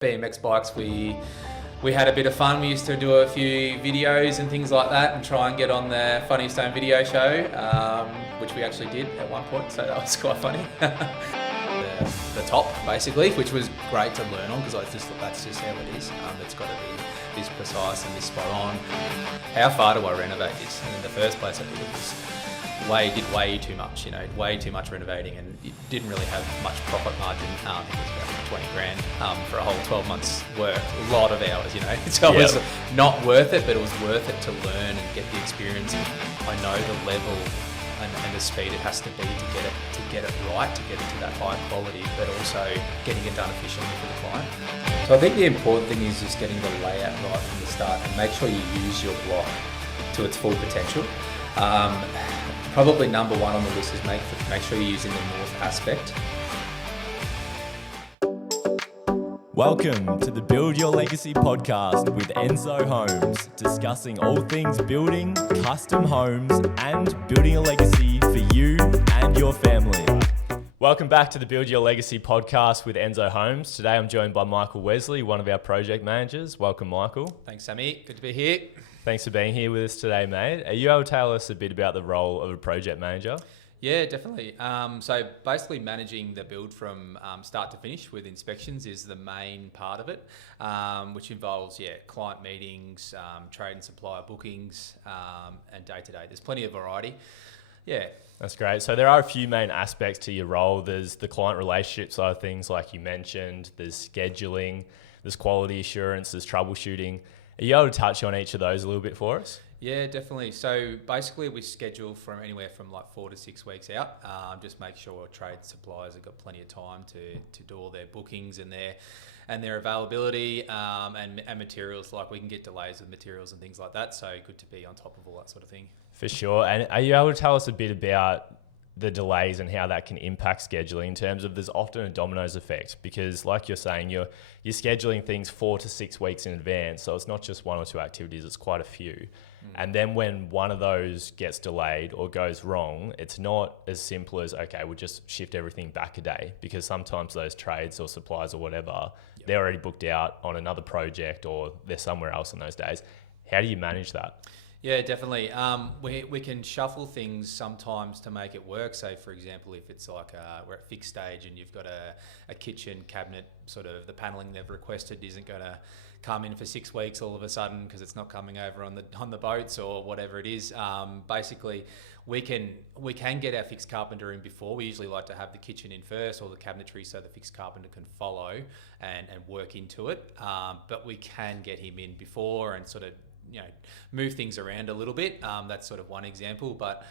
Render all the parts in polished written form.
BMX bikes, we had a bit of fun. We used to do a few videos and things like that and try and get on the Funniest Home video show, which we actually did at one point, so that was quite funny. the top, basically, which was great to learn on because I just thought that's just how it is. It's got to be this precise and this spot on. How far do I renovate this? And in the first place, I think it was way too much, way too much renovating, and it didn't really have much profit margin. I think it was about 20 grand for a whole 12 months work, a lot of hours, so it was not worth it, but it was worth it to learn and get the experience. I know the level and the speed it has to be to get it right, to get it to that high quality, but also getting it done efficiently for the client. So I think the important thing is just getting the layout right from the start and make sure you use your block to its full potential. Probably number one on the list is make sure you're using the north aspect. Welcome to the Build Your Legacy podcast with Enso Homes, discussing all things building, custom homes, and building a legacy for you and your family. Welcome back to the Build Your Legacy podcast with Enso Homes. Today I'm joined by Michael Wesley, one of our project managers. Welcome, Michael. Thanks, Sammy. Good to be here. Thanks for being here with us today, mate. Are you able to tell us a bit about the role of a project manager? Yeah, definitely. So basically managing the build from start to finish with inspections is the main part of it, which involves, client meetings, trade and supplier bookings, and day-to-day. There's plenty of variety. Yeah. That's great. So there are a few main aspects to your role. There's the client relationship side of things, like you mentioned. There's scheduling, there's quality assurance, there's troubleshooting. Are you able to touch on each of those a little bit for us? Yeah, definitely. So basically we schedule from anywhere from like 4 to 6 weeks out. Just make sure trade suppliers have got plenty of time to do all their bookings and their availability and materials. Like we can get delays with materials and things like that. So good to be on top of all that sort of thing. For sure. And are you able to tell us a bit about the delays and how that can impact scheduling in terms of there's often a dominoes effect because like you're saying, you're scheduling things 4 to 6 weeks in advance. So it's not just one or two activities, it's quite a few. And then when one of those gets delayed or goes wrong, it's not as simple as, okay, we'll just shift everything back a day because sometimes those trades or suppliers or whatever, they're already booked out on another project or they're somewhere else in those days. How do you manage that? Yeah, definitely. We can shuffle things sometimes to make it work. So, for example, if it's like we're at fixed stage and you've got a kitchen cabinet, sort of the paneling they've requested isn't going to come in for 6 weeks all of a sudden because it's not coming over on the boats or whatever it is. Basically, we can get our fixed carpenter in before. We usually like to have the kitchen in first or the cabinetry so the fixed carpenter can follow and work into it. But we can get him in before and sort of move things around a little bit. That's sort of one example, but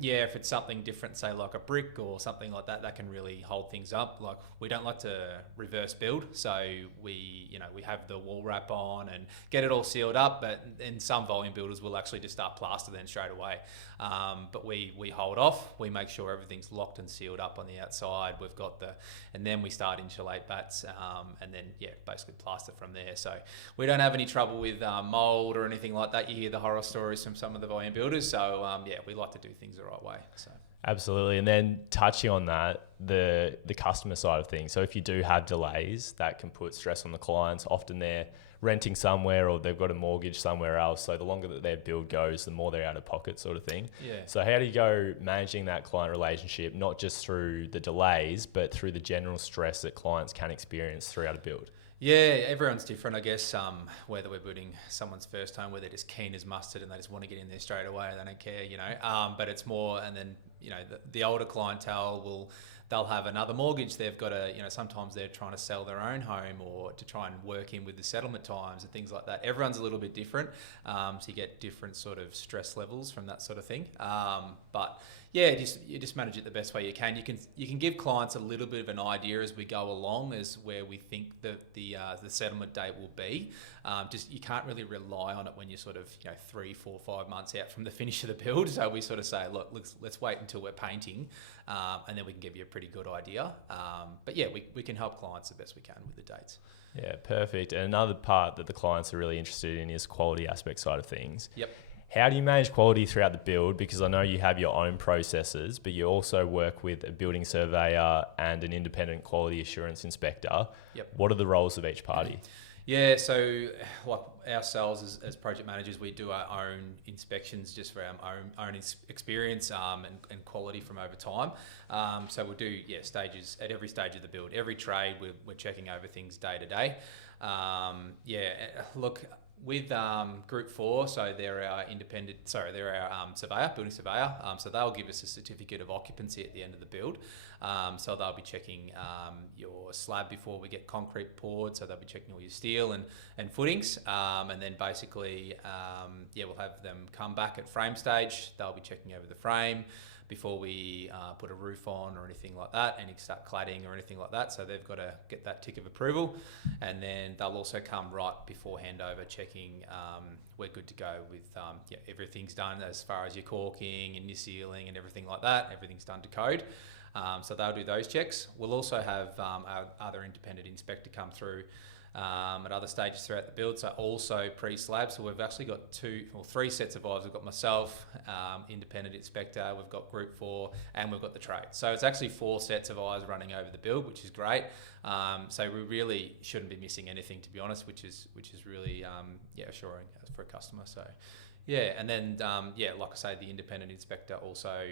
if it's something different, say like a brick or something like that, that can really hold things up. Like we don't like to reverse build, so we have the wall wrap on and get it all sealed up. But in some volume builders, we'll actually just start plaster then straight away. But we hold off. We make sure everything's locked and sealed up on the outside. We've got and then we start insulate bats, and then basically plaster from there. So we don't have any trouble with mold or anything like that. You hear the horror stories from some of the volume builders. So we like to do things the right way. So absolutely. And then touching on that, the customer side of things. So if you do have delays, that can put stress on the clients. Often they're renting somewhere or they've got a mortgage somewhere else. So the longer that their build goes, the more they're out of pocket sort of thing. Yeah. So how do you go managing that client relationship, not just through the delays, but through the general stress that clients can experience throughout a build? Yeah, everyone's different, I guess, whether we're building someone's first home where they're just keen as mustard and they just want to get in there straight away and they don't care, but it's more, and then, the older clientele they'll have another mortgage. They've got sometimes they're trying to sell their own home or to try and work in with the settlement times and things like that. Everyone's a little bit different. So you get different sort of stress levels from that sort of thing. But you just manage it the best way you can. You can give clients a little bit of an idea as we go along as where we think that the settlement date will be. You can't really rely on it when you're sort of 3, 4, 5 months out from the finish of the build. So we sort of say, look, let's wait until we're painting, and then we can give you a pretty good idea. But we can help clients the best we can with the dates. Yeah, perfect. And another part that the clients are really interested in is quality aspect side of things. Yep. How do you manage quality throughout the build? Because I know you have your own processes, but you also work with a building surveyor and an independent quality assurance inspector. Yep. What are the roles of each party? Yeah, so like ourselves as project managers, we do our own inspections just for our own experience and quality from over time. So we'll do stages at every stage of the build. Every trade, we're checking over things day to day. Look, with Group 4, so they're our surveyor, building surveyor. So they'll give us a certificate of occupancy at the end of the build. So they'll be checking your slab before we get concrete poured. So they'll be checking all your steel and footings. And then basically, we'll have them come back at frame stage. They'll be checking over the frame before we put a roof on or anything like that, and start cladding or anything like that. So they've got to get that tick of approval. And then they'll also come right before handover checking we're good to go with, everything's done as far as your caulking and your sealing and everything like that. Everything's done to code. So they'll do those checks. We'll also have our other independent inspector come through at other stages throughout the build. So also pre-slab. So we've actually got 3 sets of eyes. We've got myself, independent inspector, we've got Group 4, and we've got the trade. So it's actually 4 sets of eyes running over the build, which is great. So we really shouldn't be missing anything, to be honest, which is really assuring for a customer. So yeah, and then like I say, the independent inspector also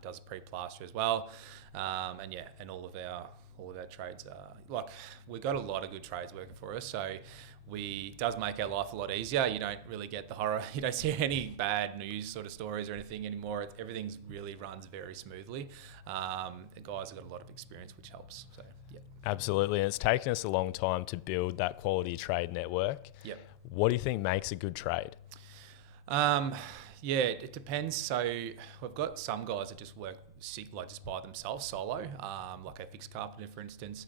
does pre-plaster as well, and all of our trades are we've got a lot of good trades working for us, so it does make our life a lot easier. You don't really get the horror, you don't see any bad news sort of stories or anything anymore. Everything's really runs very smoothly. The guys have got a lot of experience, which helps. So yeah, Absolutely, and it's taken us a long time to build that quality trade network. Yep. What do you think makes a good trade? It depends. So we've got some guys that just work just by themselves, solo, like a fixed carpenter, for instance.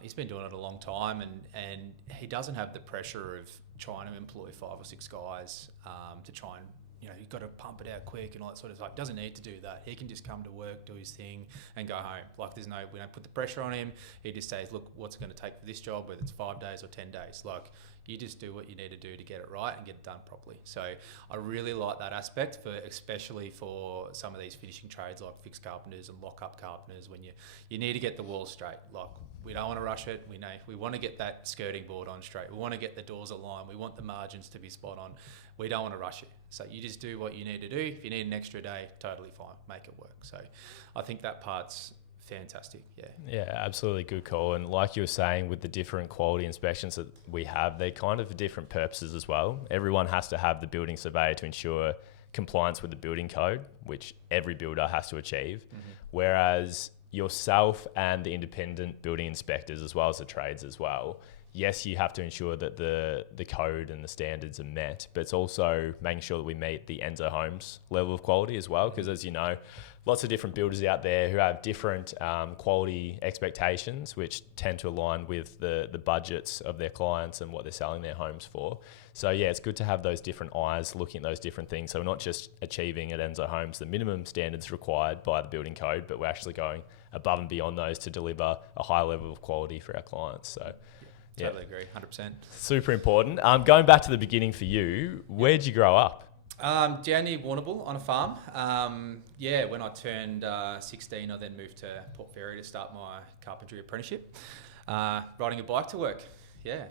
He's been doing it a long time, and he doesn't have the pressure of trying to employ 5 or 6 guys to try and, you've got to pump it out quick and all that sort of stuff. Doesn't need to do that. He can just come to work, do his thing, and go home. We don't put the pressure on him. He just says, look, what's it going to take for this job, whether it's 5 days or 10 days. You just do what you need to do to get it right and get it done properly. So I really like that aspect, especially for some of these finishing trades like fixed carpenters and lock-up carpenters, when you need to get the walls straight. We don't want to rush it. We want to get that skirting board on straight. We want to get the doors aligned. We want the margins to be spot on. We don't want to rush it. So you just do what you need to do. If you need an extra day, totally fine. Make it work. So I think that part's fantastic. Yeah, absolutely good call. And like you were saying, with the different quality inspections that we have, they're kind of for different purposes as well. Everyone has to have the building surveyor to ensure compliance with the building code, which every builder has to achieve. Mm-hmm. Whereas yourself and the independent building inspectors, as well as the trades as well, yes, you have to ensure that the code and the standards are met, but it's also making sure that we meet the Enso Homes level of quality as well. Because as you know, lots of different builders out there who have different quality expectations, which tend to align with the budgets of their clients and what they're selling their homes for. So yeah, it's good to have those different eyes looking at those different things. So we're not just achieving at Enso Homes the minimum standards required by the building code, but we're actually going above and beyond those to deliver a high level of quality for our clients. So yeah, totally agree, 100%. Super important. Going back to the beginning for you, where'd you grow up? Down near Warrnambool on a farm. When I turned 16, I then moved to Port Fairy to start my carpentry apprenticeship, riding a bike to work. Yeah.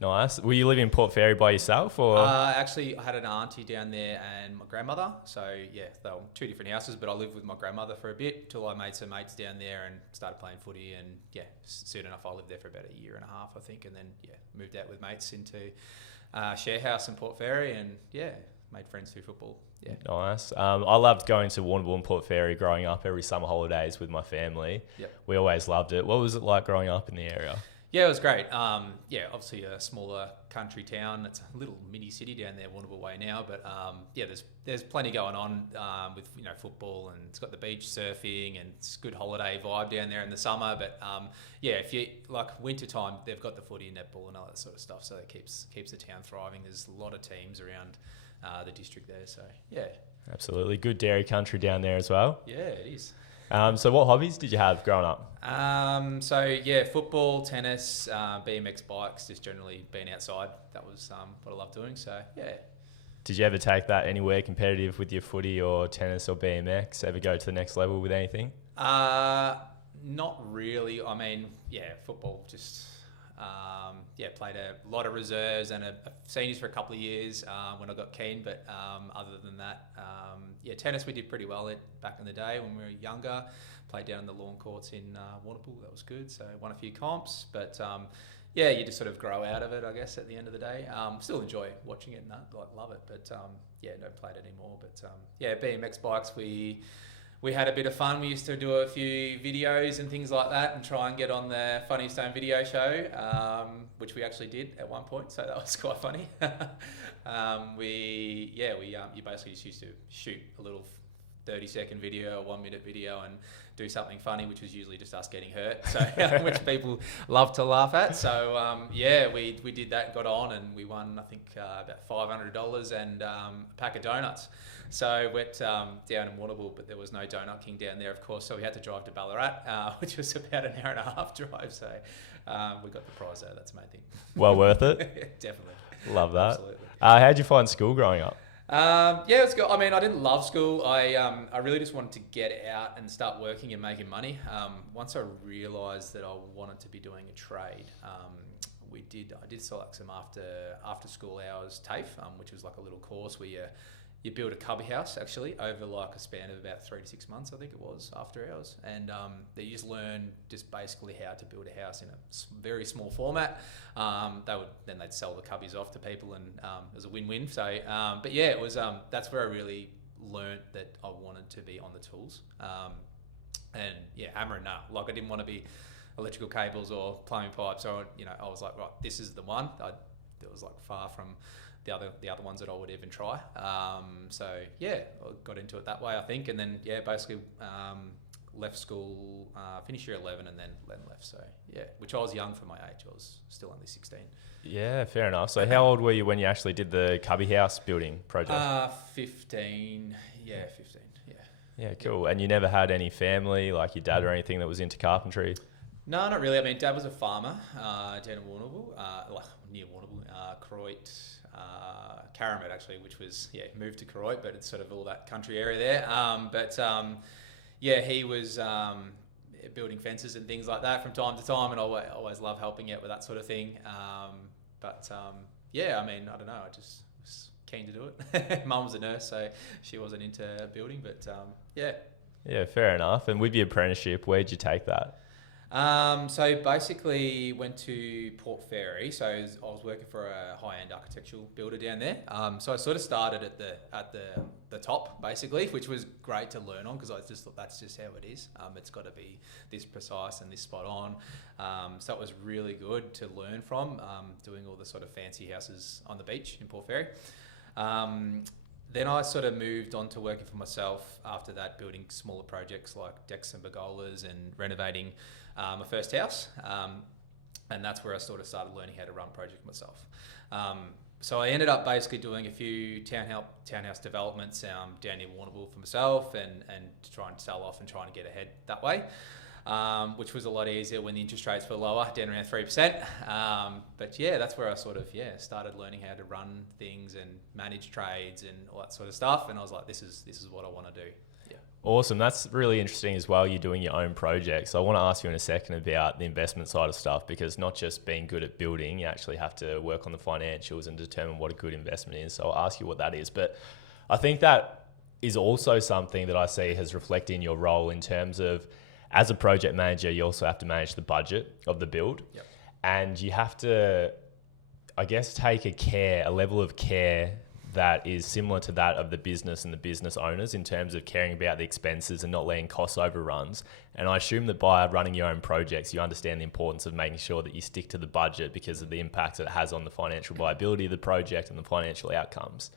Nice. Were you living in Port Fairy by yourself, or? Actually, I had an auntie down there and my grandmother. So yeah, they were 2 different houses, but I lived with my grandmother for a bit till I made some mates down there and started playing footy. And yeah, soon enough, I lived there for about a year and a half, I think, and then moved out with mates into share house in Port Fairy, and made friends through football. Yeah. Nice. I loved going to Warrnambool and Port Fairy growing up every summer holidays with my family. Yep. We always loved it. What was it like growing up in the area? Yeah, it was great. Obviously a smaller country town. It's a little mini city down there, Warrnambool Way now. But there's plenty going on with football, and it's got the beach, surfing, and it's a good holiday vibe down there in the summer. But if you like winter time, they've got the footy and netball and all that sort of stuff. So it keeps the town thriving. There's a lot of teams around the district there. So yeah, absolutely good dairy country down there as well. Yeah, it is. So what hobbies did you have growing up? Football, tennis, BMX bikes, just generally being outside. That was what I loved doing. So yeah. Did you ever take that anywhere competitive with your footy or tennis or BMX? Ever go to the next level with anything? Not really. I mean, yeah, football just, played a lot of reserves and a seniors for a couple of years when I got keen. But other than that, tennis we did pretty well back in the day when we were younger. Played down in the lawn courts in Warrnambool. That was good. So won a few comps. But you just sort of grow out of it, I guess, at the end of the day. Still enjoy watching it and love it. But don't play it anymore. But BMX bikes, we had a bit of fun. We used to do a few videos and things like that and try and get on the Funny Stone video show, which we actually did at one point. So that was quite funny. You basically just used to shoot a little 30-second video, a 1 minute video and do something funny, which was usually just us getting hurt, so which people love to laugh at. So we did that, got on, and we won I think about $500 and a pack of donuts. So went down in Warrnambool, but there was no Donut King down there, of course, so we had to drive to Ballarat, which was about an hour and a half drive. So we got the prize though. That's the main thing. Well worth it. Definitely. Love that. Absolutely. How'd you find school growing up? It's good. I mean, I didn't love school. I really just wanted to get out and start working and making money. Once I realised that I wanted to be doing a trade, I did select some after school hours TAFE, which was like a little course where you build a cubby house actually over like a span of about 3 to 6 months, I think it was, after hours, and you just learn just basically how to build a house in a very small format. They'd sell the cubbies off to people, and it was a win-win. So, it was that's where I really learnt that I wanted to be on the tools, hammering that. Like I didn't want to be electrical cables or plumbing pipes, or I was like, right, this is the one. It was like far from the other ones that I would even try. I got into it that way, I think, and then basically left school, finished year 11, and then left. So which I was young for my age. I was still only 16. Yeah, fair enough. So how old were you when you actually did the cubby house building project? 15. Yeah, 15. Yeah. Yeah, cool. And you never had any family, like your dad or anything, that was into carpentry? No, not really. I mean, Dad was a farmer down in Warrnambool, near Warrnambool, Croyt, Caramet actually, which was, moved to Croyt, but it's sort of all that country area there. He was building fences and things like that from time to time, and I always love helping out with that sort of thing. I mean, I don't know, I just was keen to do it. Mum was a nurse, so she wasn't into building, but Yeah, fair enough. And with your apprenticeship, where'd you take that? So basically went to Port Fairy. So I was working for a high-end architectural builder down there. So I sort of started at the top basically, which was great to learn on, because I just thought that's just how it is. It's got to be this precise and this spot on. So it was really good to learn from, doing all the sort of fancy houses on the beach in Port Fairy. Then I sort of moved on to working for myself after that, building smaller projects like decks and pergolas and renovating my first house. And that's where I sort of started learning how to run projects myself. So I ended up basically doing a few townhouse developments down near Warrnambool for myself, and trying to sell off and trying to get ahead that way. Which was a lot easier when the interest rates were lower, down around 3%. That's where I sort of started learning how to run things and manage trades and all that sort of stuff. And I was like, this is what I want to do. Yeah. Awesome. That's really interesting as well. You're doing your own projects. I want to ask you in a second about the investment side of stuff, because not just being good at building, you actually have to work on the financials and determine what a good investment is. So I'll ask you what that is. But I think that is also something that I see has reflected in your role in terms of, as a project manager, you also have to manage the budget of the build. Yep. And you have to, I guess, take a level of care that is similar to that of the business and the business owners in terms of caring about the expenses and not letting costs overruns. And I assume that by running your own projects, you understand the importance of making sure that you stick to the budget because of the impact that it has on the financial viability of the project and the financial outcomes.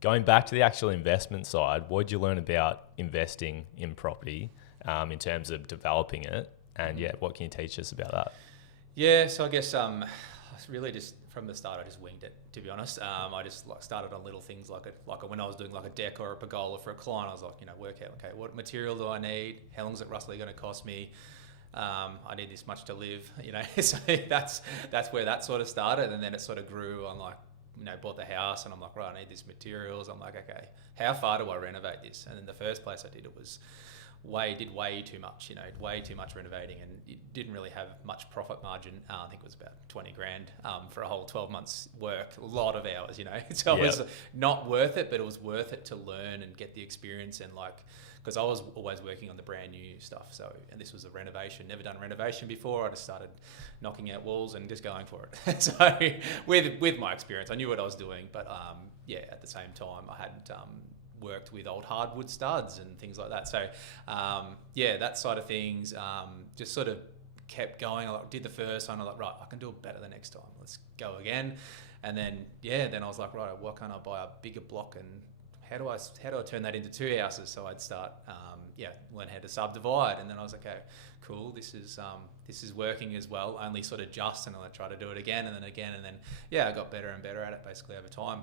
Going back to the actual investment side, what did you learn about investing in property in terms of developing it? And what can you teach us about that? Yeah, so I guess really just from the start, I just winged it, to be honest. I just started on little things like when I was doing like a deck or a pergola for a client, I was like, work out, okay, what material do I need? How long is it roughly going to cost me? I need this much to live, So that's where that sort of started, and then it sort of grew on like bought the house, and I'm like, right, I need these materials. I'm like, okay, how far do I renovate this? And then the first place I did it was way too much, way too much renovating, and it didn't really have much profit margin. I think it was about 20 grand for a whole 12 months work, a lot of hours, so it was not worth it, but it was worth it to learn and get the experience, and because I was always working on the brand new stuff. So, and this was a renovation, never done a renovation before. I just started knocking out walls and just going for it. So with my experience, I knew what I was doing, but at the same time, I hadn't worked with old hardwood studs and things like that. So that side of things, just sort of kept going. I did the first one. I'm like, right, I can do it better the next time. Let's go again. And then I was like, right, why can't I buy a bigger block, and how do I turn that into 2 houses? So I'd start learn how to subdivide, and then I was like, okay, cool, this is working as well. Only sort of just, and I try to do it again, and then I got better and better at it basically over time.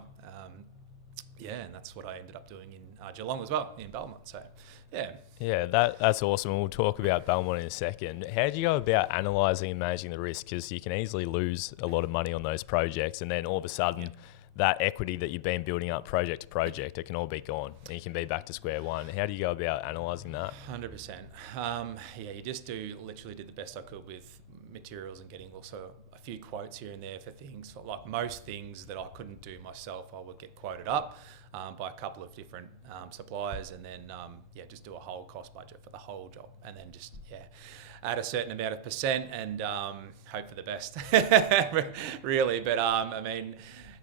And that's what I ended up doing in Geelong as well, in Belmont. So, that's awesome. And we'll talk about Belmont in a second. How do you go about analysing and managing the risk? Because you can easily lose a lot of money on those projects, and then all of a sudden, that equity that you've been building up project to project, it can all be gone, and you can be back to square one. How do you go about analysing that? 100%. You just literally did the best I could with materials, and getting also a few quotes here and there for things. For like most things that I couldn't do myself, I would get quoted up by a couple of different suppliers, and then just do a whole cost budget for the whole job, and then just add a certain amount of percent and hope for the best, really. But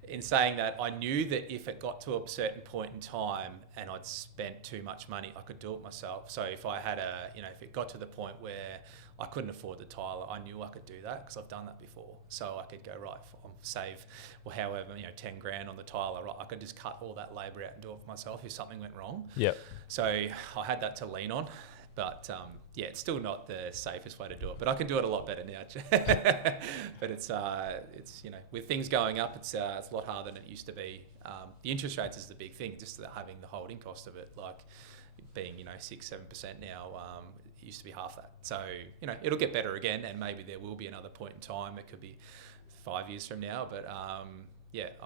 in saying that, I knew that if it got to a certain point in time and I'd spent too much money, I could do it myself. So if I had if it got to the point where I couldn't afford the tiler, I knew I could do that because I've done that before. So I could go, right, I'll save, however, 10 grand on the tiler, right? I could just cut all that labour out and do it for myself if something went wrong. Yep. So I had that to lean on. But it's still not the safest way to do it. But I can do it a lot better now. But it's with things going up, it's a lot harder than it used to be. The interest rates is the big thing, just having the holding cost of it, like being 6-7% now. It used to be half that. So it'll get better again, and maybe there will be another point in time. It could be 5 years from now, but I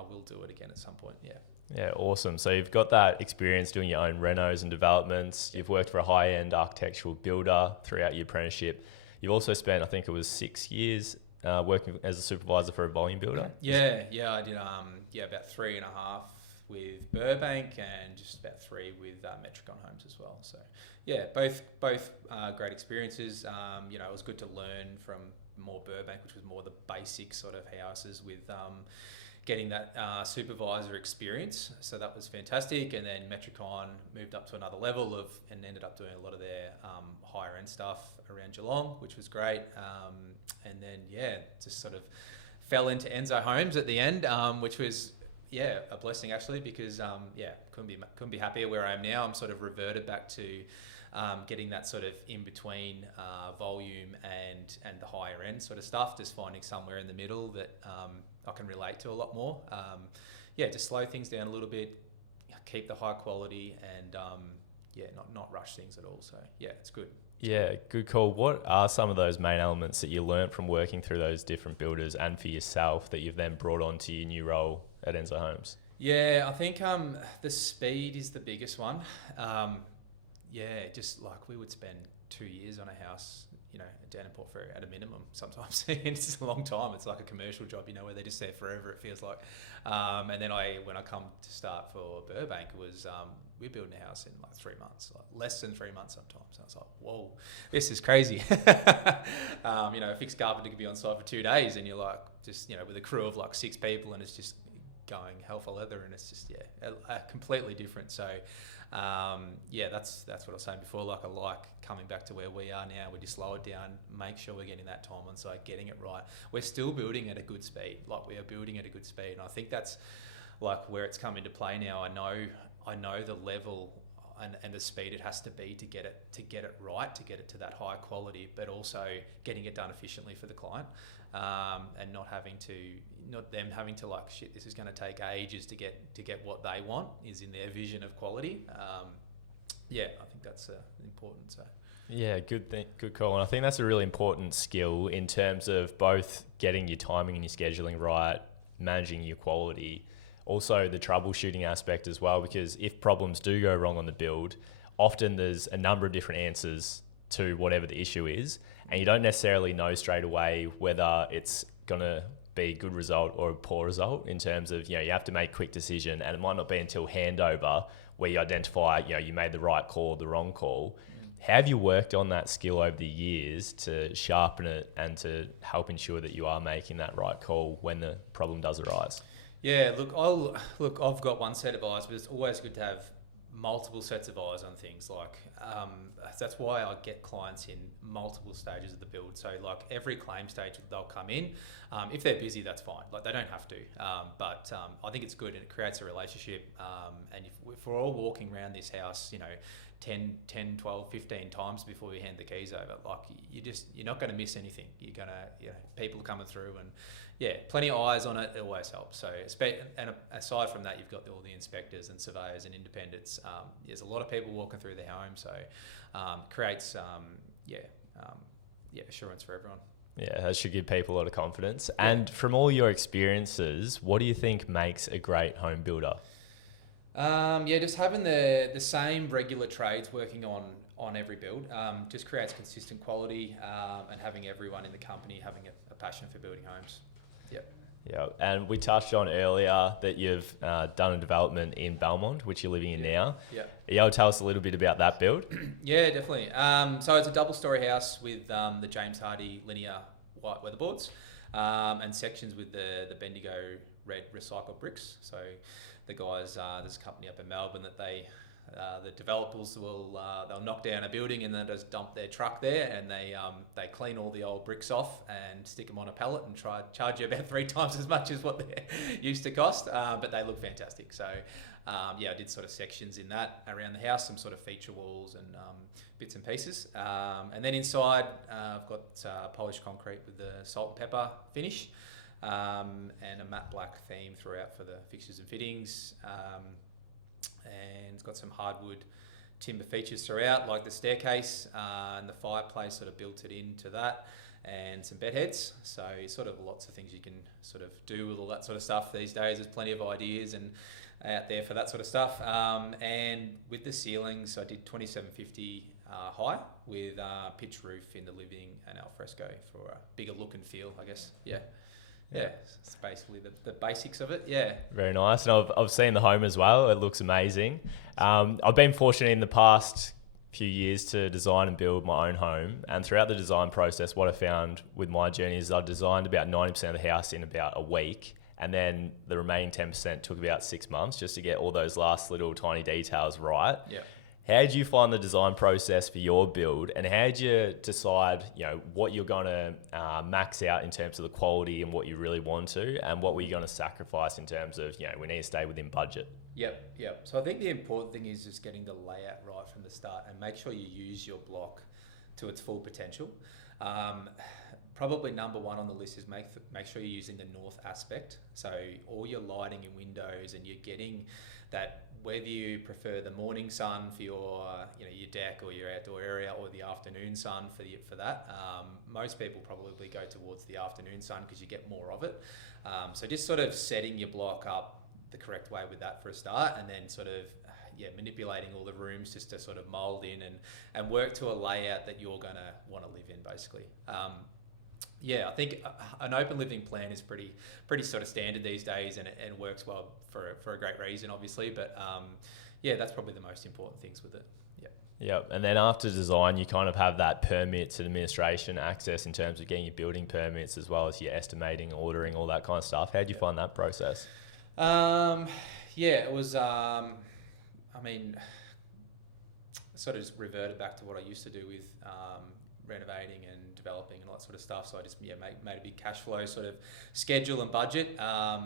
will do it again at some point. Yeah. Yeah, awesome. So you've got that experience doing your own renos and developments. You've worked for a high-end architectural builder throughout your apprenticeship. You've also spent, I think it was 6 years, working as a supervisor for a volume builder. Yeah, I did. About 3.5 with Burbank, and just about 3 with Metricon Homes as well. So both great experiences. It was good to learn from more Burbank, which was more the basic sort of houses with getting that supervisor experience. So that was fantastic. And then Metricon moved up to another level and ended up doing a lot of their higher end stuff around Geelong, which was great. And then, just sort of fell into Enso Homes at the end, which was, a blessing actually, because, couldn't be happier where I am now. I'm sort of reverted back to getting that sort of in between volume and the higher end sort of stuff, just finding somewhere in the middle that I can relate to a lot more. Just slow things down a little bit, keep the high quality, and not rush things at all. So it's good. Yeah, good call. What are some of those main elements that you learnt from working through those different builders and for yourself that you've then brought on to your new role at Enso Homes? Yeah, I think the speed is the biggest one. Just like we would spend 2 years on a house, down in Port Fairy at a minimum sometimes. It's a long time. It's like a commercial job, where they're just there forever, it feels like. And then when I come to start for Burbank, it was we're building a house in like 3 months, like less than 3 months sometimes. And I was like, whoa, this is crazy. A fixed carpenter could be on site for 2 days, and you're like just with a crew of like 6 people, and it's just going hell for leather, and it's just completely different. So that's what I was saying before. Like I like coming back to where we are now. We just slow it down, make sure we're getting that time on site, getting it right. We're still building at a good speed. Like we are building at a good speed, and I think that's like where it's come into play now. I know the level and the speed it has to be to get it right, to get it to that high quality, but also getting it done efficiently for the client, and not them having to like, shit, this is going to take ages to get what they want is in their vision of quality. I think that's important. So. Yeah, good call. And I think that's a really important skill in terms of both getting your timing and your scheduling right managing your quality. Also the troubleshooting aspect as well, because if problems do go wrong on the build, often there's a number of different answers to whatever the issue is, and you don't necessarily know straight away whether it's going to be a good result or a poor result in terms of, you have to make a quick decision, and it might not be until handover where you identify, you made the right call or the wrong call. Have you worked on that skill over the years to sharpen it and to help ensure that you are making that right call when the problem does arise? Yeah, I've got one set of eyes, but it's always good to have multiple sets of eyes on things. That's why I get clients in multiple stages of the build. So every claim stage they'll come in. If they're busy, that's fine. They don't have to. But I think it's good, and it creates a relationship. And if we're all walking around this house, 10, 12, 15 times before we hand the keys over, you're not going to miss anything. You're going to, people coming through, and plenty of eyes on it. It always helps. So, and aside from that, you've got all the inspectors and surveyors and independents. There's a lot of people walking through their home, so creates assurance for everyone. Yeah, that should give people a lot of confidence. Yeah. And from all your experiences, what do you think makes a great home builder? Just having the same regular trades working on every build just creates consistent quality, and having everyone in the company having a passion for building homes. Yep. Yeah, and we touched on earlier that you've done a development in Belmont, which you're living in now. Yeah. Are you able to tell us a little bit about that build? Yeah, definitely. So it's a double-story house with the James Hardie linear white weatherboards, and sections with the Bendigo red recycled bricks. So the guys, there's a company up in Melbourne that the developers will they'll knock down a building and then just dump their truck there, and they clean all the old bricks off and stick them on a pallet and charge you about 3 times as much as what they used to cost, but they look fantastic. So I did sort of sections in that around the house, some sort of feature walls and bits and pieces, and then inside I've got polished concrete with the salt and pepper finish, and a matte black theme throughout for the fixtures and fittings. And it's got some hardwood timber features throughout, like the staircase, and the fireplace sort of built it into that, and some bed heads. So sort of lots of things you can sort of do with all that sort of stuff these days. There's plenty of ideas and out there for that sort of stuff. And with the ceilings, I did 2750 high with pitch roof in the living and al fresco for a bigger look and feel, I guess. Yeah, it's basically the basics of it. Yeah, very nice. And I've seen the home as well. It looks amazing. I've been fortunate in the past few years to design and build my own home, and throughout the design process, what I found with my journey is I designed about 90% of the house in about a week, and then the remaining 10% took about 6 months just to get all those last little tiny details right. Yeah. How did you find the design process for your build, and how did you decide, what you're going to max out in terms of the quality and what you really want to, and what were you going to sacrifice in terms of, we need to stay within budget? Yep. So I think the important thing is just getting the layout right from the start and make sure you use your block to its full potential. Probably number one on the list is make sure you're using the north aspect. So all your lighting and windows, and you're getting that, whether you prefer the morning sun for your deck or your outdoor area, or the afternoon sun for that. Most people probably go towards the afternoon sun because you get more of it. So just sort of setting your block up the correct way with that for a start, and then sort of manipulating all the rooms just to sort of mold in and work to a layout that you're gonna want to live in, basically. I think an open living plan is pretty sort of standard these days, and it works well for a great reason, obviously. But that's probably the most important things with it. Yeah, and then after design, you kind of have that permits and administration access in terms of getting your building permits, as well as your estimating, ordering, all that kind of stuff. How did you find that process? It was. Sort of just reverted back to what I used to do with renovating and developing and all that sort of stuff. So I just made a big cash flow sort of schedule and budget. A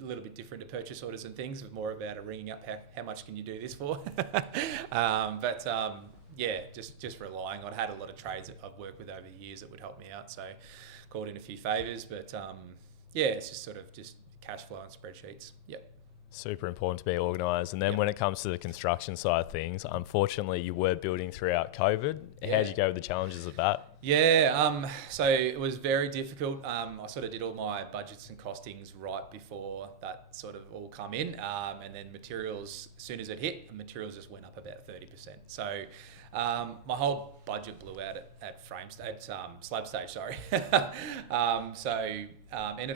little bit different to purchase orders and things. It was more about ringing up how much can you do this for. Just relying. I'd had a lot of trades that I've worked with over the years that would help me out. So called in a few favours, but it's just sort of just cash flow and spreadsheets. Yep. Super important to be organised. And then when it comes to the construction side of things, unfortunately, you were building throughout COVID. How did you go with the challenges of that? Yeah, so it was very difficult. I sort of did all my budgets and costings right before that sort of all come in. And then materials, as soon as it hit, materials just went up about 30%. So my whole budget blew out at slab stage, sorry. Ended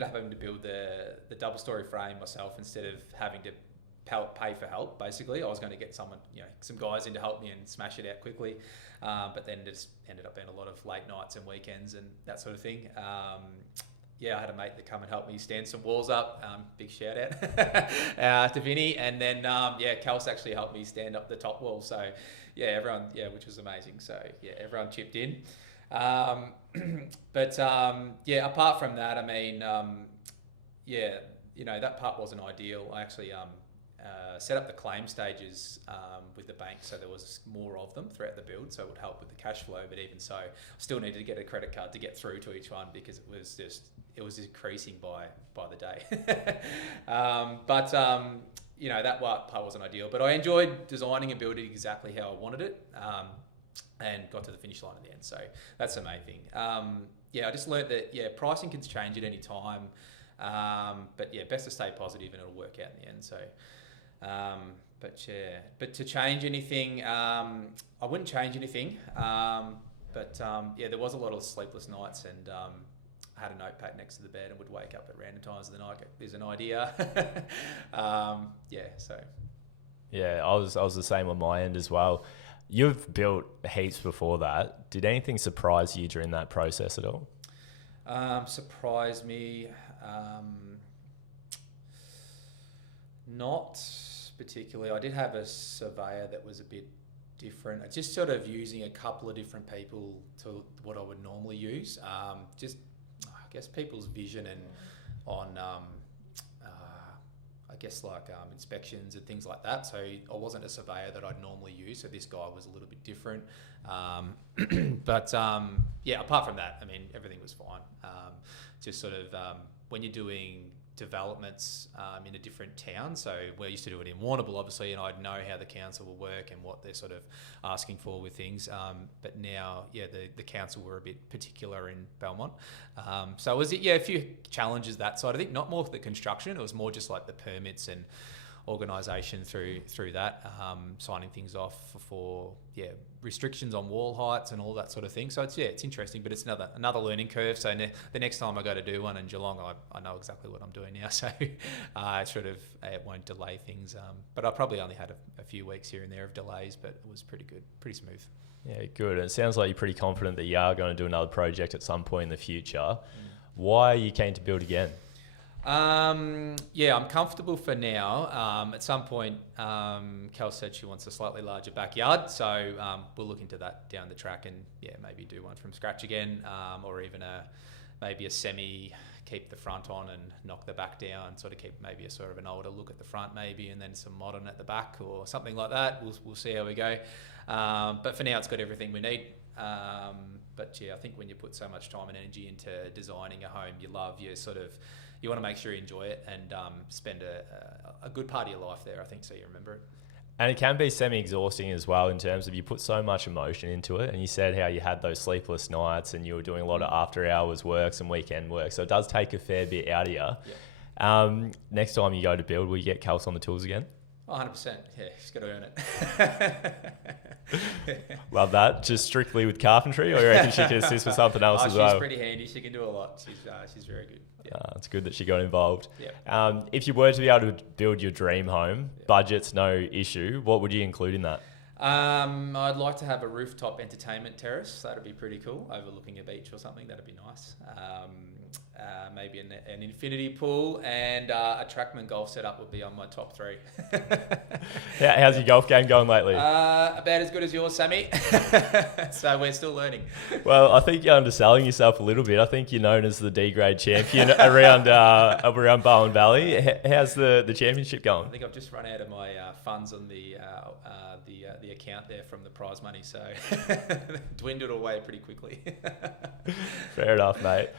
up having to build the double story frame myself instead of having to pay for help. Basically, I was going to get some guys in to help me and smash it out quickly, but then it just ended up being a lot of late nights and weekends and that sort of thing. I had a mate that come and help me stand some walls up. Big shout out to Vinny, and then Kels actually helped me stand up the top wall. So everyone, which was amazing. So everyone chipped in. Apart from that, I mean, that part wasn't ideal. I actually set up the claim stages with the bank, so there was more of them throughout the build, so it would help with the cash flow. But even so, I still needed to get a credit card to get through to each one because it was increasing by the day. That part wasn't ideal. But I enjoyed designing and building exactly how I wanted it, and got to the finish line at the end. So that's the main thing. I just learned that pricing can change at any time. Best to stay positive and it'll work out in the end. So. But to change anything, I wouldn't change anything. There was a lot of sleepless nights, and I had a notepad next to the bed and would wake up at random times of the night. There's an idea. I was the same on my end as well. You've built heaps before that. Did anything surprise you during that process at all? Surprise me? Not particularly. I did have a surveyor that was a bit different. Just sort of using a couple of different people to what I would normally use. I guess people's vision and on inspections and things like that. So I wasn't a surveyor that I'd normally use. So this guy was a little bit different. Apart from that, I mean, everything was fine. Just sort of when you're doing developments in a different town. So we used to do it in Warrnambool, obviously, and I'd know how the council will work and what they're sort of asking for with things. But now, the council were a bit particular in Belmont. So it was, a few challenges that side. I think not more for the construction. It was more just like the permits and organisation through that, signing things off for restrictions on wall heights and all that sort of thing. So it's interesting, but it's another learning curve. So the next time I go to do one in Geelong, I know exactly what I'm doing now. So it won't delay things. But I probably only had a few weeks here and there of delays, but it was pretty good, pretty smooth. Yeah, good. And it sounds like you're pretty confident that you are going to do another project at some point in the future. Why are you keen to build again? I'm comfortable for now. At some point, Kel said she wants a slightly larger backyard, so we'll look into that down the track and maybe do one from scratch again, or even maybe a semi, keep the front on and knock the back down, sort of keep maybe a sort of an older look at the front maybe, and then some modern at the back or something like that. We'll see how we go. But for now, it's got everything we need. I think when you put so much time and energy into designing a home you love, you want to make sure you enjoy it and spend a good part of your life there, I think, so you remember it. And it can be semi-exhausting as well in terms of you put so much emotion into it, and you said how you had those sleepless nights and you were doing a lot of after-hours works and weekend work, so it does take a fair bit out of you. Yeah. Next time you go to build, will you get Kels on the tools again? 100%. Yeah, she's got to earn it. Love that. Just strictly with carpentry, or you reckon she can assist with something else as well? She's pretty handy. She can do a lot. She's very good. Yeah. It's good that she got involved. Yeah. If you were to be able to build your dream home, budget's no issue, what would you include in that? I'd like to have a rooftop entertainment terrace. That'd be pretty cool, overlooking a beach or something. That'd be nice. Maybe an infinity pool and a Trackman golf setup would be on my top three. How's your golf game going lately? About as good as yours, Sammy. So we're still learning. Well, I think you're underselling yourself a little bit. I think you're known as the D-grade champion around Bowen Valley. How's the championship going? I think I've just run out of my funds on the account there from the prize money, so dwindled away pretty quickly. Fair enough, mate.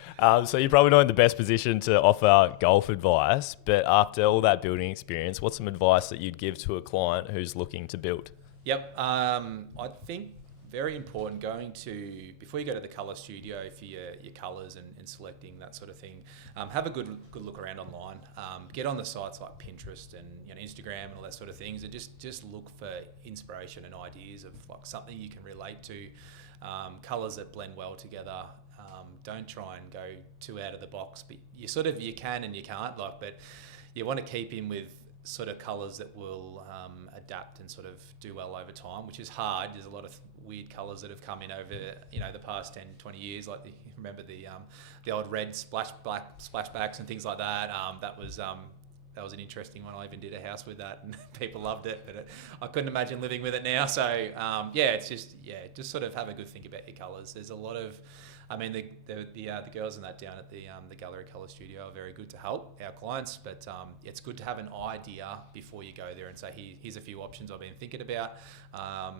So you probably probably not in the best position to offer golf advice, but after all that building experience, what's some advice that you'd give to a client who's looking to build? Yep. I think very important before you go to the colour studio for your colours and selecting that sort of thing, have a good look around online. Get on the sites like Pinterest and Instagram and all that sort of things, and just look for inspiration and ideas of like something you can relate to, colours that blend well together. Don't try and go too out of the box, but you can and you can't, but you want to keep in with sort of colours that will adapt and sort of do well over time, which is hard. There's a lot of weird colours that have come in over the past 10, 20 years. Like remember the old red splashbacks and things like that. That was an interesting one. I even did a house with that, and people loved it. But I couldn't imagine living with it now. So it's just sort of have a good think about your colours. There's a lot of the girls in that down at the Gallery Colour Studio are very good to help our clients, but it's good to have an idea before you go there and say, here's a few options I've been thinking about. How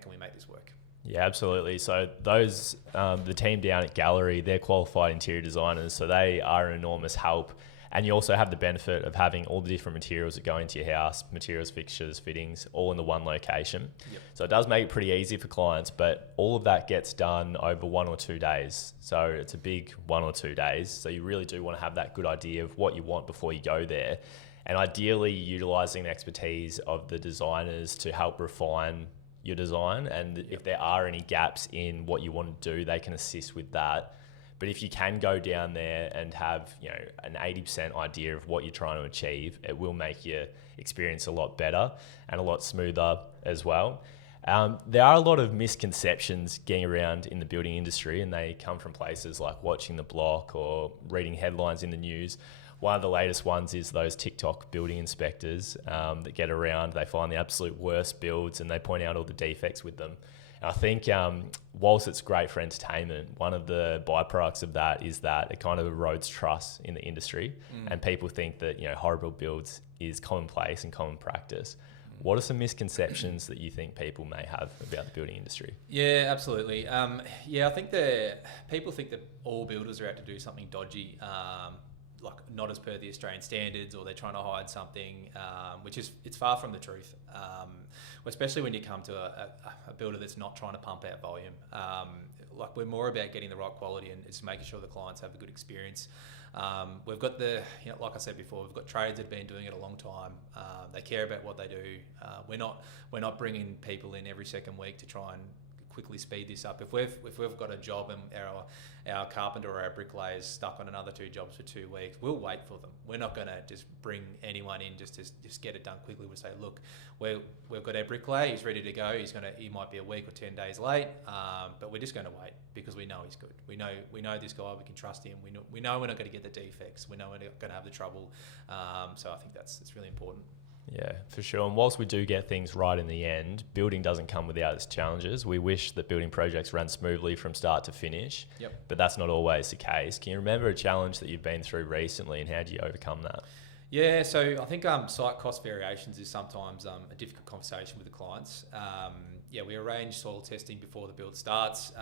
can we make this work? Yeah, absolutely. So those, the team down at Gallery, they're qualified interior designers, so they are an enormous help. And you also have the benefit of having all the different materials that go into your house, materials, fixtures, fittings, all in the one location. Yep. So it does make it pretty easy for clients, but all of that gets done over 1 or 2 days. So it's a big 1 or 2 days. So you really do want to have that good idea of what you want before you go there. And ideally utilising the expertise of the designers to help refine your design. And if there are any gaps in what you want to do, they can assist with that. But if you can go down there and have an 80% idea of what you're trying to achieve, it will make your experience a lot better and a lot smoother as well. There are a lot of misconceptions getting around in the building industry, and they come from places like watching The Block or reading headlines in the news. One of the latest ones is those TikTok building inspectors that get around. They find the absolute worst builds and they point out all the defects with them. I think whilst it's great for entertainment, one of the byproducts of that is that it kind of erodes trust in the industry, and people think that horrible builds is commonplace and common practice. What are some misconceptions that you think people may have about the building industry? Yeah, absolutely. I think people think that all builders are out to do something dodgy, like not as per the Australian standards, or they're trying to hide something, which it's far from the truth. Especially when you come to a builder that's not trying to pump out volume. We're more about getting the right quality and just making sure the clients have a good experience. We've got like I said before, we've got trades that have been doing it a long time. They care about what they do. We're not bringing people in every second week to try and quickly speed this up. If we've got a job and our carpenter or our bricklayer is stuck on another 2 jobs for 2 weeks, we'll wait for them. We're not going to just bring anyone in just to get it done quickly. We'll say, look, we've got our bricklayer, he's ready to go. He might be a week or 10 days late, but we're just going to wait because we know he's good. We know this guy. We can trust him. We know we're not going to get the defects. We know we're not going to have the trouble. So I think that's really important. Yeah, for sure. And whilst we do get things right in the end, building doesn't come without its challenges. We wish that building projects ran smoothly from start to finish, but that's not always the case. Can you remember a challenge that you've been through recently, and how do you overcome that? Yeah, so I think site cost variations is sometimes a difficult conversation with the clients. We arrange soil testing before the build starts,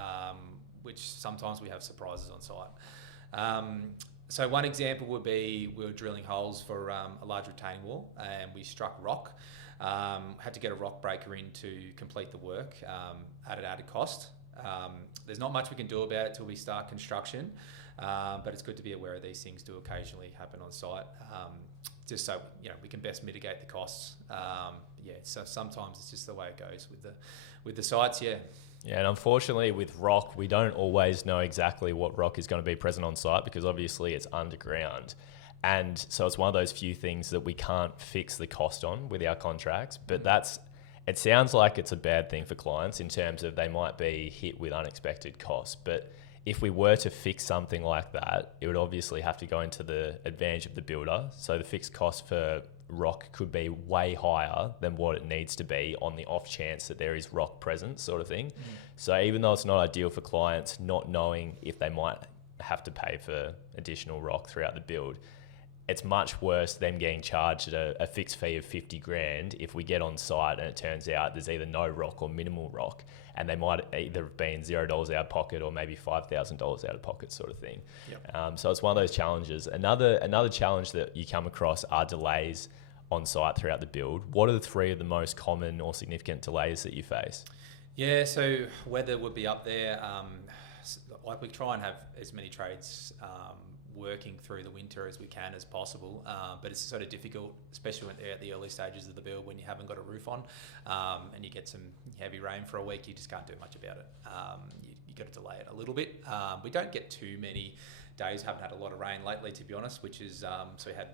which sometimes we have surprises on site. So one example would be we were drilling holes for a large retaining wall, and we struck rock. Had to get a rock breaker in to complete the work at an added cost. There's not much we can do about it till we start construction, but it's good to be aware of these things do occasionally happen on site, just so we can best mitigate the costs. So sometimes it's just the way it goes with the sites. Yeah, and unfortunately with rock, we don't always know exactly what rock is going to be present on site because obviously it's underground. And so it's one of those few things that we can't fix the cost on with our contracts. But it sounds like it's a bad thing for clients in terms of they might be hit with unexpected costs. But if we were to fix something like that, it would obviously have to go into the advantage of the builder. So the fixed cost for rock could be way higher than what it needs to be on the off chance that there is rock present, sort of thing. So even though it's not ideal for clients not knowing if they might have to pay for additional rock throughout the build, it's much worse them getting charged a fixed fee of 50 grand if we get on site and it turns out there's either no rock or minimal rock, and they might either have been $0 out of pocket or maybe $5,000 out of pocket sort of thing. Yep. So it's one of those challenges. Another challenge that you come across are delays on site throughout the build. What are the three of the most common or significant delays that you face? Yeah, so weather would be up there. Like we try and have as many trades working through the winter as we can as possible, but it's sort of difficult, especially when they're at the early stages of the build when you haven't got a roof on, and you get some heavy rain for a week. You just can't do much about it. You got to delay it a little bit. We don't get too many days. Haven't had a lot of rain lately, to be honest, which is so we had,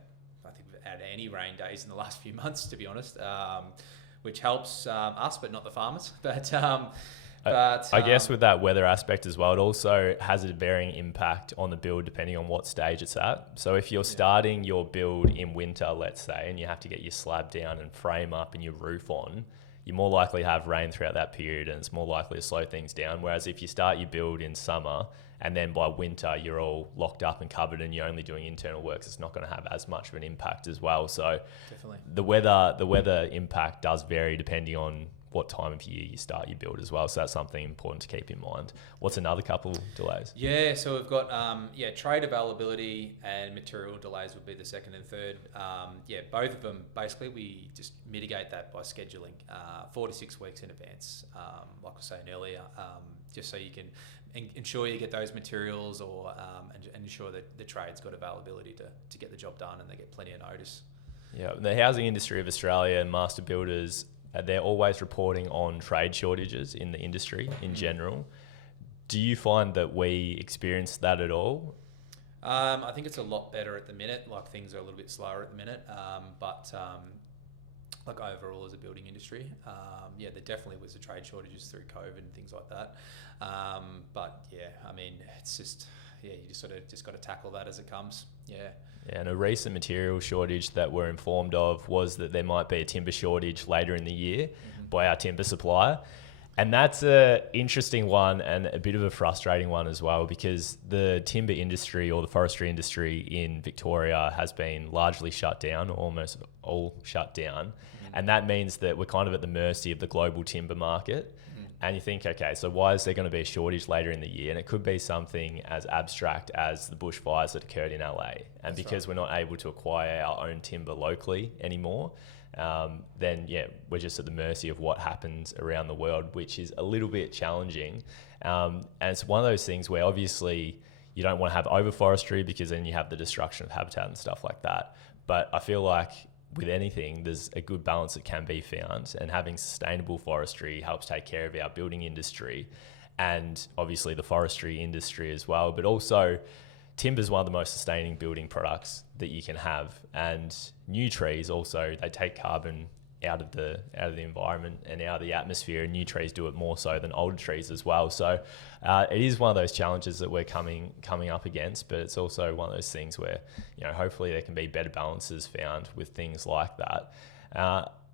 I think we've had any rain days in the last few months, to be honest, which helps us, but not the farmers. But I guess with that weather aspect as well, it also has a varying impact on the build depending on what stage it's at. So if you're starting your build in winter, let's say, and you have to get your slab down and frame up and your roof on, you're more likely to have rain throughout that period, and it's more likely to slow things down. Whereas if you start your build in summer and then by winter you're all locked up and covered and you're only doing internal works, it's not going to have as much of an impact as well. So definitely the weather impact does vary depending on what time of year you start your build as well. So that's something important to keep in mind. What's another couple delays? Yeah, so we've got trade availability and material delays would be the second and third. Both of them, basically we just mitigate that by scheduling 4 to 6 weeks in advance, like I was saying earlier, just so you can ensure you get those materials or and ensure that the trade's got availability to get the job done and they get plenty of notice. Yeah, the housing industry of Australia and master builders, they're always reporting on trade shortages in the industry in general. Do you find that we experience that at all? I think it's a lot better at the minute. Like things are a little bit slower at the minute, but like overall as a building industry, there definitely was a trade shortages through COVID and things like that. But yeah, I mean, it's just you just got to tackle that as it comes. Yeah. Yeah, and a recent material shortage that we're informed of was that there might be a timber shortage later in the year by our timber supplier. And that's an interesting one and a bit of a frustrating one as well, because the timber industry or the forestry industry in Victoria has been largely shut down, almost all shut down. And that means that we're kind of at the mercy of the global timber market. And you think, okay, so why is there going to be a shortage later in the year? And it could be something as abstract as the bushfires that occurred in LA. And that's because we're not able to acquire our own timber locally anymore, then we're just at the mercy of what happens around the world, which is a little bit challenging. And it's one of those things where obviously you don't want to have overforestry because then you have the destruction of habitat and stuff like that. But I feel like with anything, there's a good balance that can be found, and having sustainable forestry helps take care of our building industry and obviously the forestry industry as well. But also timber is one of the most sustaining building products that you can have, and new trees also, they take carbon out of the environment and out of the atmosphere, and new trees do it more so than older trees as well. So it is one of those challenges that we're coming up against, but it's also one of those things where hopefully there can be better balances found with things like that.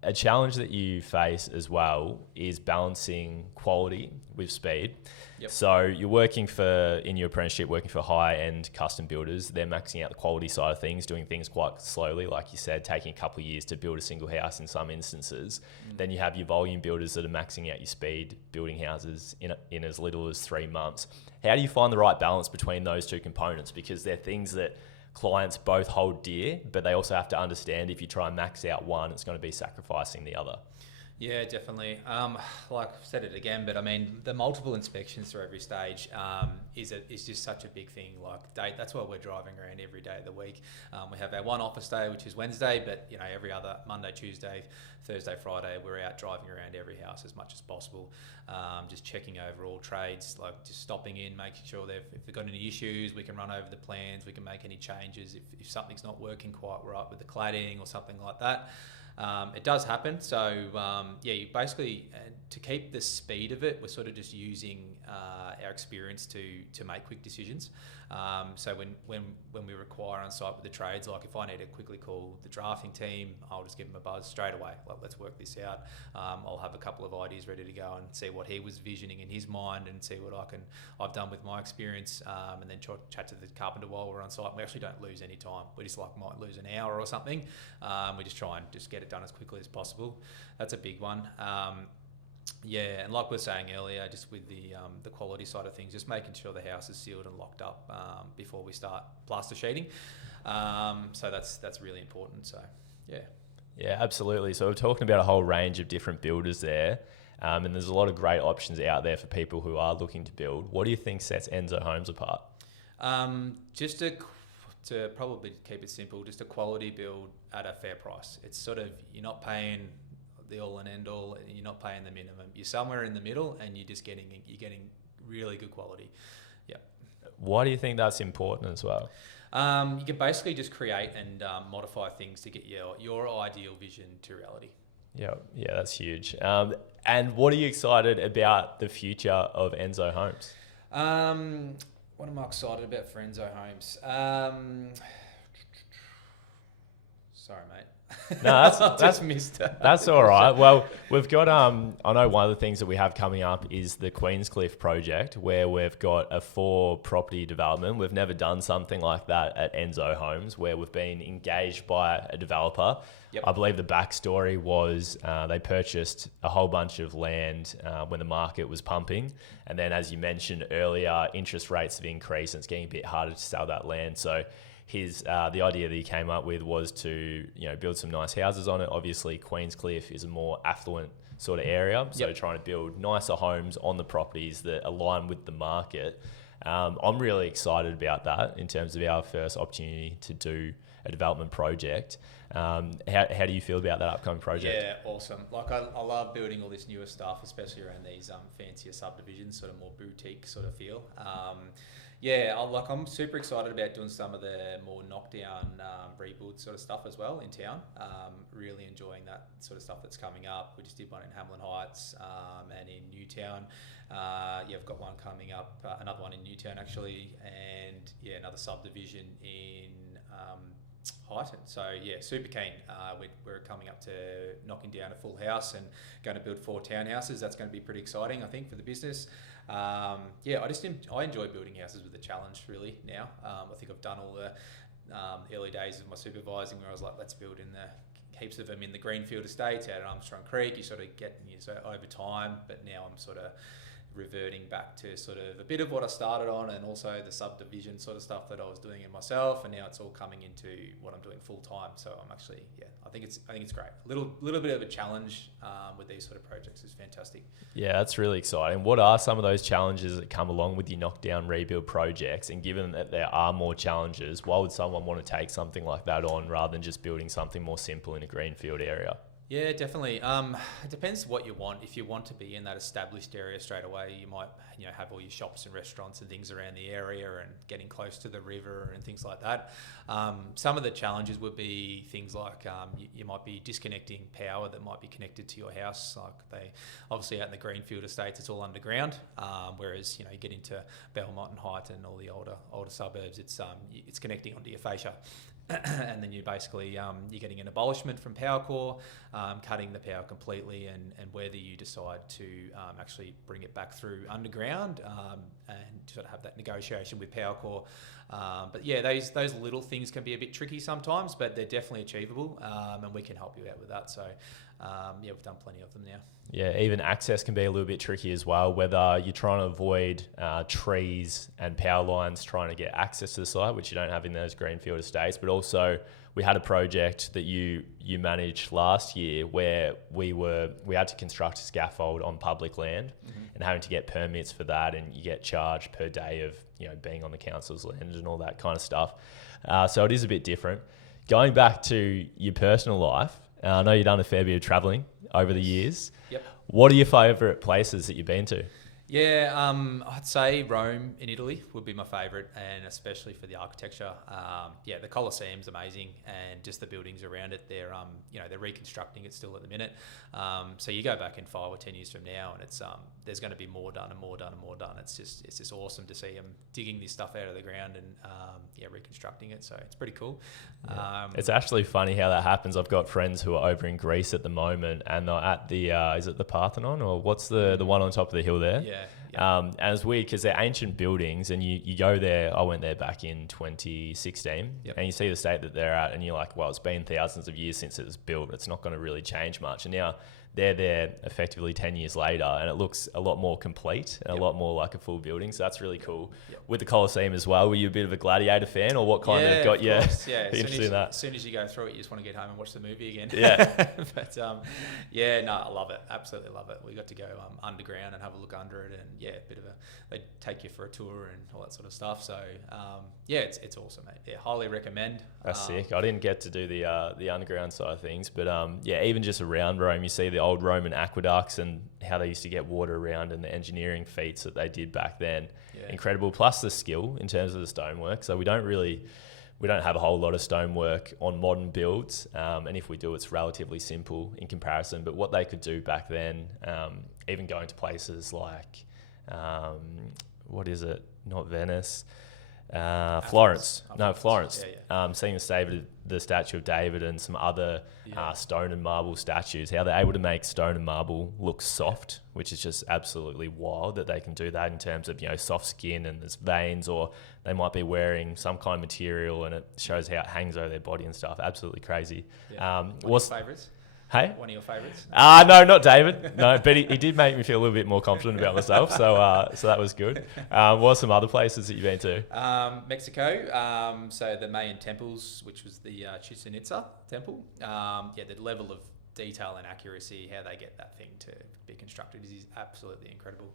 A challenge that you face as well is balancing quality with speed. Yep. So you're in your apprenticeship, working for high-end custom builders. They're maxing out the quality side of things, doing things quite slowly, like you said, taking a couple of years to build a single house in some instances. Then you have your volume builders that are maxing out your speed, building houses in as little as 3 months. How do you find the right balance between those two components? Because they're things that clients both hold dear, but they also have to understand if you try and max out one, it's going to be sacrificing the other. Yeah, definitely. Like I've said it again, but I mean, the multiple inspections through every stage is just such a big thing. Like that's why we're driving around every day of the week. We have our one office day, which is Wednesday, but every other Monday, Tuesday, Thursday, Friday, we're out driving around every house as much as possible. Just checking over all trades, like just stopping in, making sure if they've got any issues, we can run over the plans, we can make any changes if something's not working quite right with the cladding or something like that. It does happen. So you basically, to keep the speed of it, we're sort of just using our experience to make quick decisions. So when we require on site with the trades, like if I need to quickly call the drafting team, I'll just give them a buzz straight away. Like, let's work this out. I'll have a couple of ideas ready to go and see what he was visioning in his mind and see what I've done with my experience, and then chat to the carpenter while we're on site. We actually don't lose any time. We just might lose an hour or something. We just try and just get it done as quickly as possible. That's a big one. And like we were saying earlier, just with the quality side of things, just making sure the house is sealed and locked up before we start plaster sheeting. So that's really important. So yeah, absolutely. So we're talking about a whole range of different builders there, and there's a lot of great options out there for people who are looking to build. What do you think sets Enso Homes apart? Just to probably keep it simple, just a quality build at a fair price. It's sort of, you're not paying the all and end all, you're not paying the minimum. You're somewhere in the middle, and you're getting really good quality. Yeah. Why do you think that's important as well? You can basically just create and modify things to get your ideal vision to reality. Yeah, that's huge. And what are you excited about the future of Enso Homes? What am I excited about for Enso Homes? Sorry, mate. No, that's all right. Well, we've got I know one of the things that we have coming up is the Queenscliff project, where we've got a 4-property development. We've never done something like that at Enso Homes, where we've been engaged by a developer. Yep. I believe the backstory was they purchased a whole bunch of land when the market was pumping, and then, as you mentioned earlier, interest rates have increased and it's getting a bit harder to sell that land. So the idea that he came up with was to build some nice houses on it. Obviously, Queenscliff is a more affluent sort of area, so trying to build nicer homes on the properties that align with the market. I'm really excited about that in terms of our first opportunity to do a development project. How do you feel about that upcoming project? Yeah, awesome. Like I love building all this newer stuff, especially around these fancier subdivisions, sort of more boutique sort of feel. I'm super excited about doing some of the more knockdown rebuild sort of stuff as well in town. Really enjoying that sort of stuff that's coming up. We just did one in Hamlin Heights and in Newtown. I've got one coming up, another one in Newtown actually, and another subdivision in Highton. So super keen. We're coming up to knocking down a full house and going to build 4 townhouses. That's going to be pretty exciting, I think, for the business. I enjoy building houses with a challenge really now. I think I've done all the early days of my supervising where I was like, let's build in heaps of them in the Greenfield Estates out at Armstrong Creek. You sort of get over time, but now I'm sort of reverting back to sort of a bit of what I started on, and also the subdivision sort of stuff that I was doing it myself, and now it's all coming into what I'm doing full time. So I'm actually, I think it's great. A little bit of a challenge with these sort of projects is fantastic. Yeah, that's really exciting. What are some of those challenges that come along with your knockdown rebuild projects? And given that there are more challenges, why would someone want to take something like that on rather than just building something more simple in a greenfield area? Yeah, definitely. It depends what you want. If you want to be in that established area straight away, you might have all your shops and restaurants and things around the area and getting close to the river and things like that. Some of the challenges would be things like you might be disconnecting power that might be connected to your house. Like they obviously out in the Greenfield Estates, it's all underground. Whereas you get into Belmont and Highton and all the older suburbs, it's connecting onto your fascia. And then you basically you're getting an abolishment from Powercore, cutting the power completely, and whether you decide to actually bring it back through underground and sort of have that negotiation with Powercore. Those little things can be a bit tricky sometimes, but they're definitely achievable, and we can help you out with that. So we've done plenty of them now. Yeah, even access can be a little bit tricky as well, whether you're trying to avoid trees and power lines trying to get access to the site, which you don't have in those greenfield estates. But also we had a project that you managed last year where we had to construct a scaffold on public land, and having to get permits for that, and you get charged per day of being on the council's land and all that kind of stuff. So it is a bit different. Going back to your personal life, I know you've done a fair bit of travelling over the years. Yep. What are your favourite places that you've been to? Yeah, I'd say Rome in Italy would be my favourite, and especially for the architecture. Yeah, the Colosseum's amazing, and just the buildings around it. They're reconstructing it still at the minute. So you go back in 5 or 10 years from now, and it's there's going to be more done and more done and more done. It's just awesome to see them digging this stuff out of the ground and reconstructing it. So it's pretty cool. Yeah. It's actually funny how that happens. I've got friends who are over in Greece at the moment, and they're at the is it the Parthenon, or what's the one on top of the hill there? Yeah. And it's weird because they're ancient buildings, and you go there. I went there back in 2016, and you see the state that they're at, and you're like, well, it's been thousands of years since it was built. It's not going to really change much. And now they're there effectively 10 years later, and it looks a lot more complete and a lot more like a full building. So that's really cool. With the Colosseum as well, were you a bit of a Gladiator fan, or what kind of got you interested in that? As soon as you go through it, you just want to get home and watch the movie again. Yeah. But I love it. Absolutely love it. We got to go underground and have a look under it, and they take you for a tour and all that sort of stuff. So it's awesome, mate. Yeah, highly recommend. That's sick. I didn't get to do the underground side of things, but even just around Rome, you see the old Roman aqueducts and how they used to get water around, and the engineering feats that they did back then. Incredible. Plus the skill in terms of the stonework. So we don't have a whole lot of stonework on modern builds, and if we do, it's relatively simple in comparison. But what they could do back then, even going to places like what is it? Not Venice. Florence. No, Florence. Seeing the statue of David and some other stone and marble statues, how they're able to make stone and marble look soft, which is just absolutely wild that they can do that in terms of, soft skin and there's veins, or they might be wearing some kind of material and it shows how it hangs over their body and stuff. Absolutely crazy. What's your favourites? Hey? One of your favourites? No, not David. No, but he did make me feel a little bit more confident about myself. So that was good. What are some other places that you've been to? Mexico. So the Mayan temples, which was the Chichen Itza temple. The level of detail and accuracy, how they get that thing to be constructed is absolutely incredible.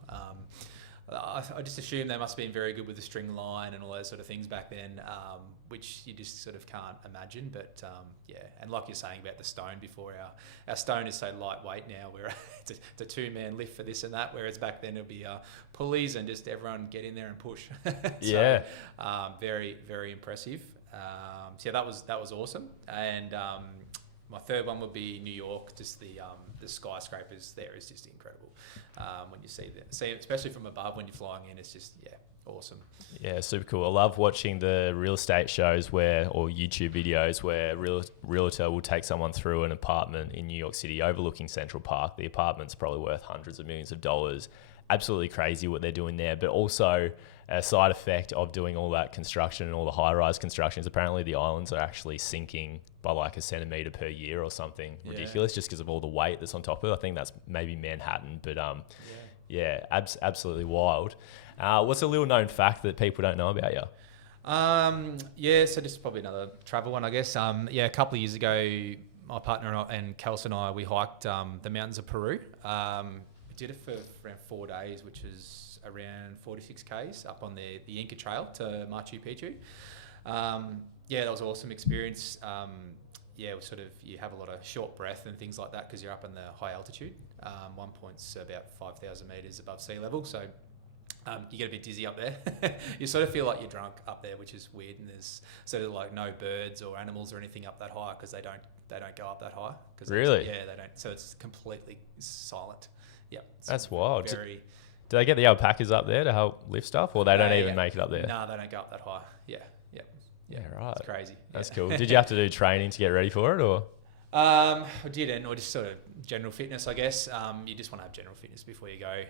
I just assume they must have been very good with the string line and all those sort of things back then, which you just sort of can't imagine. But and like you're saying about the stone before, our stone is so lightweight now, where it's a two-man lift for this and that, whereas back then it'll be pulleys and just everyone get in there and push. Very, very impressive. That was awesome. And my third one would be New York. Just the skyscrapers there is just incredible. When you see especially from above when you're flying in, it's just awesome. Yeah, super cool. I love watching the real estate shows or YouTube videos where a realtor will take someone through an apartment in New York City overlooking Central Park. The apartment's probably worth hundreds of millions of dollars. Absolutely crazy what they're doing there, but also a side effect of doing all that construction and all the high-rise constructions, apparently the islands are actually sinking by like a centimetre per year or something ridiculous, just because of all the weight that's on top of it. I think that's maybe Manhattan, but absolutely wild. What's a little known fact that people don't know about you? So just probably another travel one, I guess. A couple of years ago, my partner and Kels and I, we hiked the mountains of Peru. We did it for around 4 days, which is around 46 Ks up on the Inca Trail to Machu Picchu. That was an awesome experience. You have a lot of short breath and things like that because you're up in the high altitude. One point's about 5,000 metres above sea level, so you get a bit dizzy up there. You sort of feel like you're drunk up there, which is weird, and there's sort of like no birds or animals or anything up that high because they don't go up that high. Really? They don't. So it's completely silent. Yeah. That's wild. Do they get the alpacas up there to help lift stuff, or they don't even make it up there? No, they don't go up that high. Yeah, right. It's crazy. That's cool. Did you have to do training to get ready for it, or? I didn't, or just sort of general fitness, I guess. You just want to have general fitness before you go.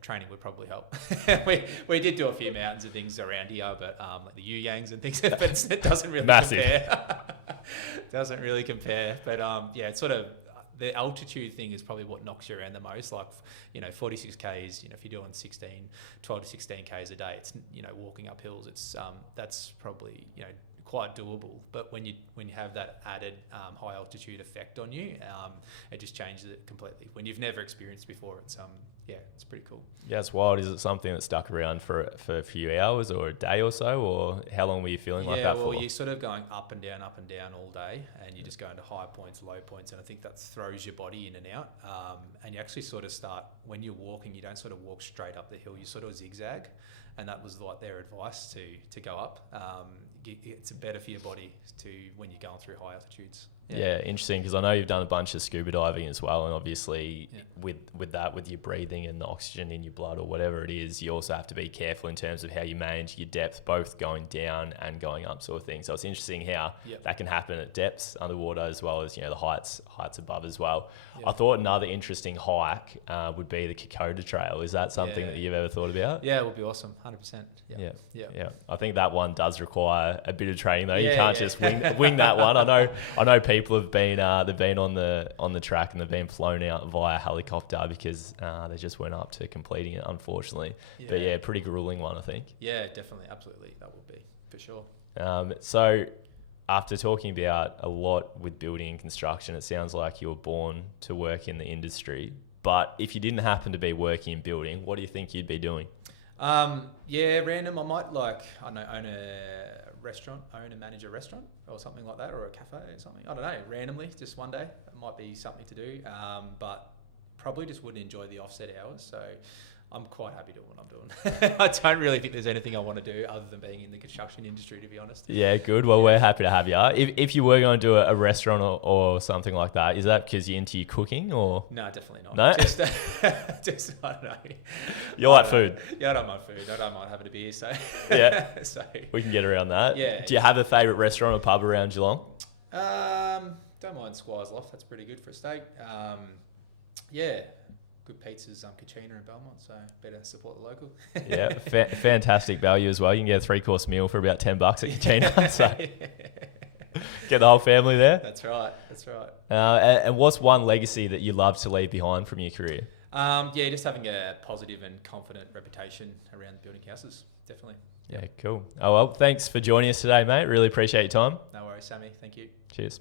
Training would probably help. we did do a few mountains and things around here, but like the Yangs and things, but it doesn't really compare. Doesn't really compare. But it's sort of the altitude thing is probably what knocks you around the most. Like 46 Ks. If you're doing 12 to 16 Ks a day, it's walking up hills. It's that's probably quite doable. But when you have that added high altitude effect on you, it just changes it completely. When you've never experienced before, it's pretty cool. Yeah, it's wild. Is it something that stuck around for a few hours or a day or so, or how long were you feeling like that for? You're sort of going up and down all day, and you just go into high points, low points, and I think that throws your body in and out. And you actually sort of start, when you're walking, you don't sort of walk straight up the hill, you sort of zigzag, and that was like their advice to go up. It's better for your body when you're going through high altitudes. Yeah, interesting, because I know you've done a bunch of scuba diving as well, and obviously with your breathing and the oxygen in your blood or whatever it is, you also have to be careful in terms of how you manage your depth, both going down and going up sort of thing. So it's interesting how that can happen at depths underwater as well as, the heights above as well. Yep. I thought another interesting hike would be the Kokoda Trail. Is that something that you've ever thought about? Yeah, it would be awesome, 100%. Yeah. I think that one does require a bit of training though. You can't just wing that one. I know people have been they've been on the track and they've been flown out via helicopter because they just went up to completing it, unfortunately. But pretty grueling one, I think. Yeah, definitely, absolutely, that would be for sure. So after talking about a lot with building and construction, it sounds like you were born to work in the industry. But if you didn't happen to be working in building, what do you think you'd be doing? Random. I might own and manage a restaurant or something like that, or a cafe or something. I don't know, randomly, just one day. It might be something to do, but probably just wouldn't enjoy the offset hours. So I'm quite happy doing what I'm doing. I don't really think there's anything I want to do other than being in the construction industry, to be honest. Yeah, good. Well, we're happy to have you. If you were going to do a restaurant or something like that, is that because you're into your cooking or? No, definitely not. No? Just I don't know. You like food? Yeah, I don't mind food. I don't mind having a beer, so. Yeah. So. We can get around that. Yeah. Do you have a favourite restaurant or pub around Geelong? Don't mind Squire's Loft. That's pretty good for a steak. Good pizzas, Kachina and Belmont, so better support the local. Yeah, fantastic value as well. You can get a 3-course meal for about $10 at Kachina, so get the whole family there. That's right. And what's one legacy that you love to leave behind from your career? Just having a positive and confident reputation around building houses, definitely. Yeah, cool. Oh, well, thanks for joining us today, mate. Really appreciate your time. No worries, Sammy. Thank you. Cheers.